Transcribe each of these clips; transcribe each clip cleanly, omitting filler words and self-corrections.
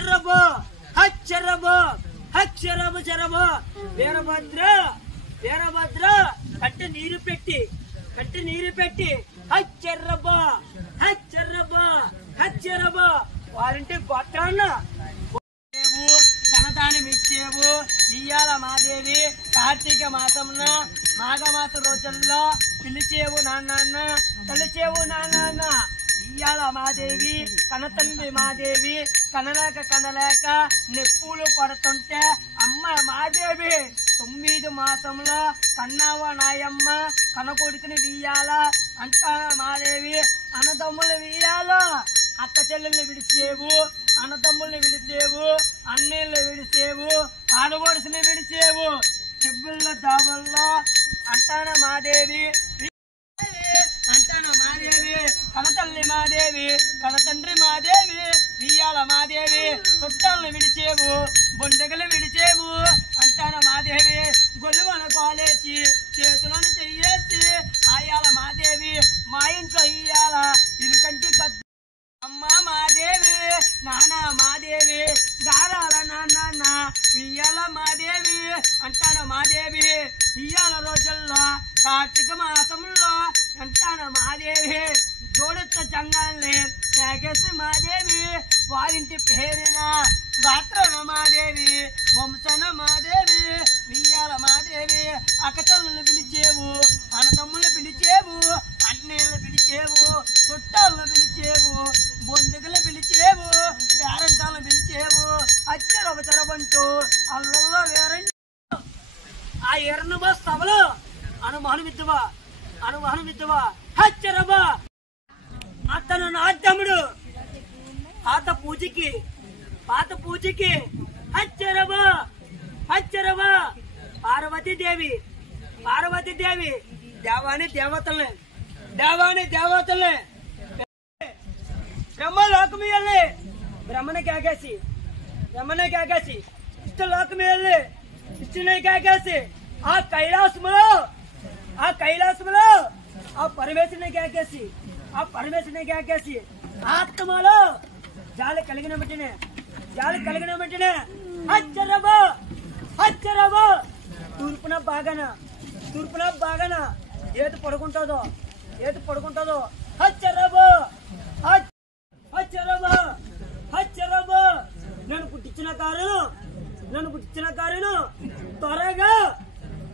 హచ్చరబో హచ్చరబో హచ్చరబ చరబో వీరభద్ర వీరభద్ర కట్టి నీరు పెట్టి హచ్చరబో హచ్చరబో హచ్చరబో వారింటి గోత్రాన్న ధనదానం ఇచ్చేవు ఇయ్యాల మాదేవి కార్తీక మాసంన మాఘమాస రోజుల్లో పిలిచేవు నాన్న ఇయ్యాల మాదేవి కనతల్లి మాదేవి కనలేక నెప్పులు పడుతుంటే అమ్మ మాదేవి 9 మాసంలో కన్నావ నాయమ్మ కనకొడుకుని వీయాల అంటా మాదేవి అన్నదమ్ములు వీయాల అక్క చెల్లెల్ని విడిచేవు అన్నదమ్ముల్ని విడిచేవు అన్నీళ్ళు విడిచేవు ఆడవడుసుని విడిచేవు చెబ్బుల్లో దావుల్లో అంటాన మాదేవి కనతల్లి మాదేవి కనతండ్రి మాదేవి వియ్యాల మాదేవి చుట్టాలను విడిచేవు బొండగలు విడిచేవు అంటాన మాదేవి గొలువన కాలేచి చేతులను చెయ్యేసి ఆయాల మాదేవి మా ఇంట్లో ఇయ్యాల ఇరుకంటి అమ్మ మాదేవి నాన్న మాదేవి గారాల నాన్న వియ్యాల మాదేవి అంటాన మాదేవి ఇయ్యాల రోజుల్లో కార్తీక మాసంలో అంటాన మాదేవి జోడెత్త జంగాల్ని త్యాగేసి మాదేవి వారింటి పేరిన గాత్రన మాదేవి వంశన మాదేవి వియ్యాల మాదేవి అక్కతల్ని పిలిచేవు అన్నదమ్ములు పిలిచేవు అన్నీళ్ళు పిలిచేవు చుట్టాలను పిలిచేవు బొందుగులు పిలిచేవు పేరంటాలను పిలిచేవు అచ్చరవచరవంటూ అల్లల్లో వేరంటూ ఆ ఎర్రనబా సభలో అనుమానం విద్దువా హచ్చరబా అతను నా తమ్ముడు పాత పూజకి హచ్చరబా పార్వతీదేవి దేవాని దేవతల్ని బ్రహ్మలోకమియల్లి బ్రహ్మని కాకేసి ఇష్టలోకమియల్లి ఇష్టని కాకేసి ఆ కైలాసములో ఆ పరమేశ్వరుని కాకేసి ఆత్మలో జాలి కలిగిన వెంటనే హచ్చరబో తూర్పున బాగాన ఏది పడుకుంటుందో హచ్చరబో నన్ను పుట్టించిన కారును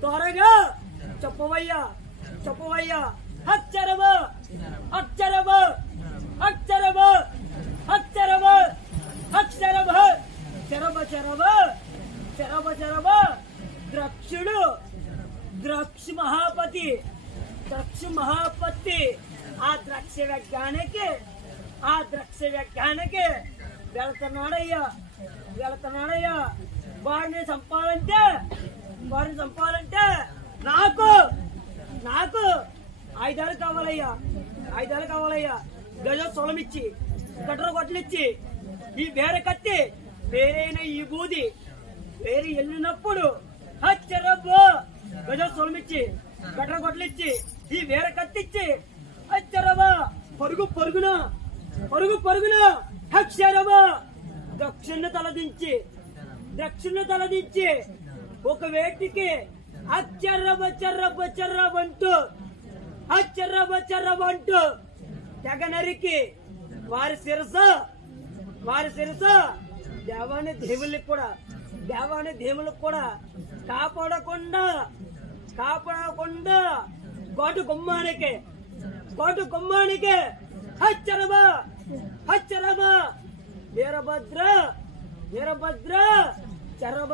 త్వరగా చెప్పవయ్యా హచ్చరబో ద్రక్ష మహాపతి ఆ ద్రాక్ష వ్యజ్ఞానికి వెళుతున్నాడయ్యా వారిని చంపాలంటే నాకు ఆయుధాలు కావాలయ్యా గజ సొలమిచ్చి గట్ర కొట్లిచ్చి ఈ వేరే కత్తి వేరైన ఈ బూది వేరే వెళ్ళినప్పుడు హచ్చరబో గజ సొలమిచ్చి గట్ర కొట్లిచ్చి ఈ వేరే కత్తిచ్చి హచ్చరబో పరుగున హచ్చరబో దక్షిణ తలదించి ఒక వేటికి హచ్చరబంటూ తెగ నరికి వారి శిరస దేవాని దేవుళ్ళకి కూడా కాపాడకుండా కోటు గుమ్మానికి హచ్చరబా వీరభద్ర చరబ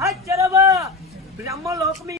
హచ్చరబా బ్రహ్మలోకమి